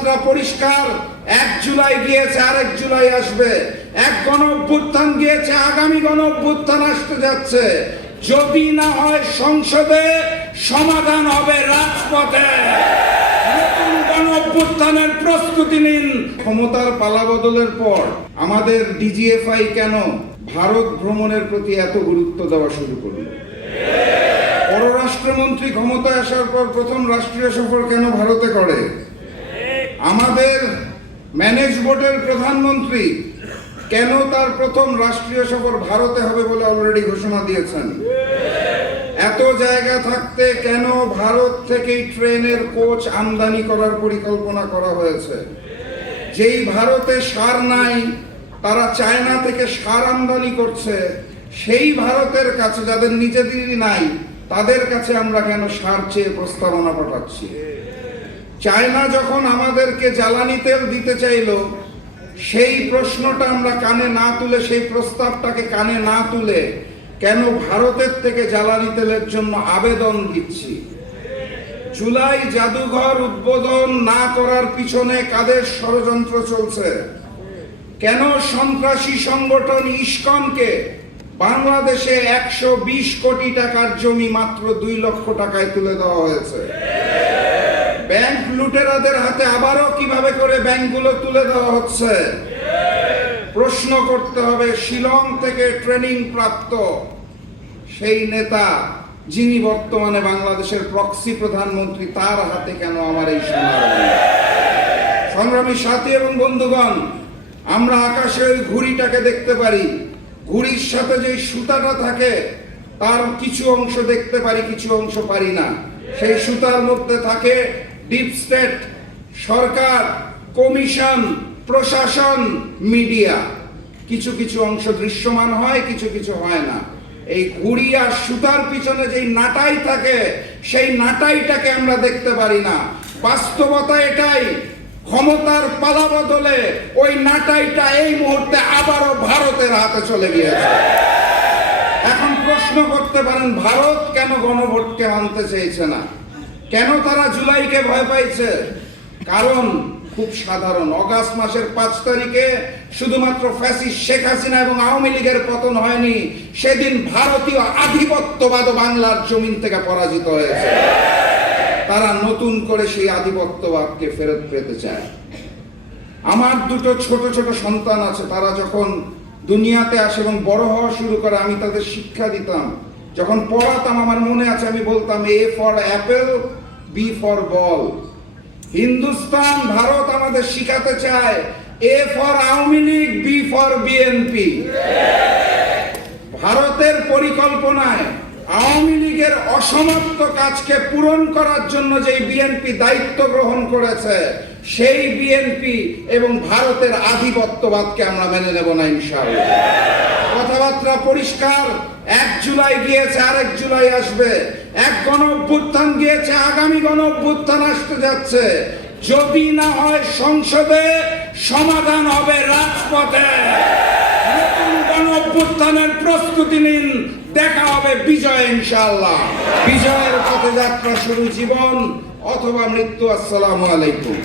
কথাবার্তা পরিষ্কার। 1 জুলাই গিয়েছে, আরেক জুলাই আসবে। এক গণ অভ্যুত্থান গিয়েছে, আগামী গণ অভ্যুত্থান আসতে যাচ্ছে। যদি না হয় সংসদে, সমাধান হবে রাজপথে। নতুন গণ অভ্যুত্থানের প্রস্তুতি নিন। ক্ষমতার পালাবদলের পর আমাদের ডিজিএফআই কেন ভারত ভ্রমণের প্রতি এত গুরুত্ব দেওয়া শুরু করল? পররাষ্ট্রমন্ত্রী ক্ষমতায় আসার পর প্রথম রাষ্ট্রীয় সফর কেন ভারতে করে? আমাদের ম্যানেজ বোর্ডের প্রধানমন্ত্রী কেন তার প্রথম রাষ্ট্রীয় সফর ভারতে হবে বলে অলরেডি ঘোষণা দিয়েছেন? এত জায়গা থাকতে কেন ভারত থেকেই ট্রেনের কোচ আমদানি করার পরিকল্পনা করা হয়েছে? যেই ভারতে সার নাই, তারা চায়না থেকে সার আমদানি করছে। সেই ভারতের কাছে, যাদের নিজেদেরই নাই, তাদের কাছে আমরা কেন সার চেয়ে প্রস্তাবনা পাঠাচ্ছি? চায়না যখন আমাদেরকে জ্বালানি তেল দিতে চাইলো, সেই প্রশ্নটা আমরা কানে না তুলে, সেই প্রস্তাবটাকে কানে না তুলে কেন ভারতের থেকে জ্বালানি তেলের জন্য আবেদন দিচ্ছি? জুলাই জাদুঘর উদ্বোধন না করার পিছনে কাদের ষড়যন্ত্র চলছে? কেন সন্ত্রাসী সংগঠন ইসকনকে বাংলাদেশে 120 কোটি টাকার জমি মাত্র 2 লক্ষ টাকায় তুলে দেওয়া হয়েছে? ব্যাংক লুটেরাদের হাতে আবারও কিভাবে করে ব্যাংকগুলো তুলে দেওয়া হচ্ছে? প্রশ্ন করতে হবে, শিলং থেকে ট্রেনিং প্রাপ্ত সেই নেতা, যিনি বর্তমানে বাংলাদেশের প্রক্সি প্রধানমন্ত্রী, তার হাতে কেন আমার এই সোনার? সংগ্রামী সাথী এবং বন্ধুগণ, আমরা আকাশে ওই ঘুড়িটাকে দেখতে পারি। ঘুড়ির সাথে যে সুতাটা থাকে, তার কিছু অংশ দেখতে পারি, কিছু অংশ পারি না। সেই সুতার মধ্যে থাকে ডিপ স্টেট, সরকার, কমিশন, প্রশাসন, মিডিয়া। কিছু কিছু অংশ দৃশ্যমান হয়, কিছু কিছু হয় না। এই ঘুড়ি আর সুতার পিছনে যেই নাটাই থাকে, সেই নাটাইটাকে আমরা দেখতে পারি না। বাস্তবতা এটাই, ক্ষমতার পালা বদলে ওই নাটাইটা এই মুহূর্তে আবারও ভারতের হাতে চলে গিয়েছে। এখন প্রশ্ন করতে পারেন, ভারত কেন গণভোটকে মানতে চাইছে না? কেন তারা জুলাইকে ভয় পাইছে? কারণ খুব সাধারণ। অগাস্ট মাসের 5 তারিখে শুধুমাত্র ফ্যাসিস্ট শেখ হাসিনা এবং আওয়ামী লীগের পতন হয়নি, সেদিন ভারতীয় আধিপত্যবাদ বাংলার জমিন থেকে পরাজিত হয়েছে। তারা নতুন করে সেই আধিপত্যবাদকে ফেরত পেতে চায়। আমার 2 ছোট ছোট সন্তান আছে। তারা যখন দুনিয়াতে আসে এবং বড় হওয়া শুরু করে, আমি তাদের শিক্ষা দিতাম। যখন পড়াতাম, আমার মনে আছে, আমি বলতাম A for Apple, B for ball. Hindustan, Bharat আমাদের শিখাতে চায় A for Awami League, B for BNP. ভারতের পরিকল্পনায় আওয়ামী লীগের অসমাপ্ত কাজকে পূরণ করার জন্য যে বিএনপি দায়িত্ব গ্রহণ করেছে, সেই বিএনপি এবং ভারতের আধিপত্যবাদকে আমরা মেনে নেব না ইনশাআল্লাহ। কথাবার্তা পরিষ্কার। 1 জুলাই গিয়েছে, আরেক জুলাই আসবে। এক গণ অভ্যুত্থান গিয়েছে, আগামী গণ অভ্যুত্থান আসতে যাচ্ছে। যদি না হয় সংসদে, সমাধান হবে রাজপথে। নতুন গণ অভ্যুত্থানের প্রস্তুতি নিন। দেখা হবে বিজয় ইনশাআল্লাহ। বিজয়ের পথে যাত্রা শুরু, জীবন অথবা মৃত্যু। আসসালামু আলাইকুম।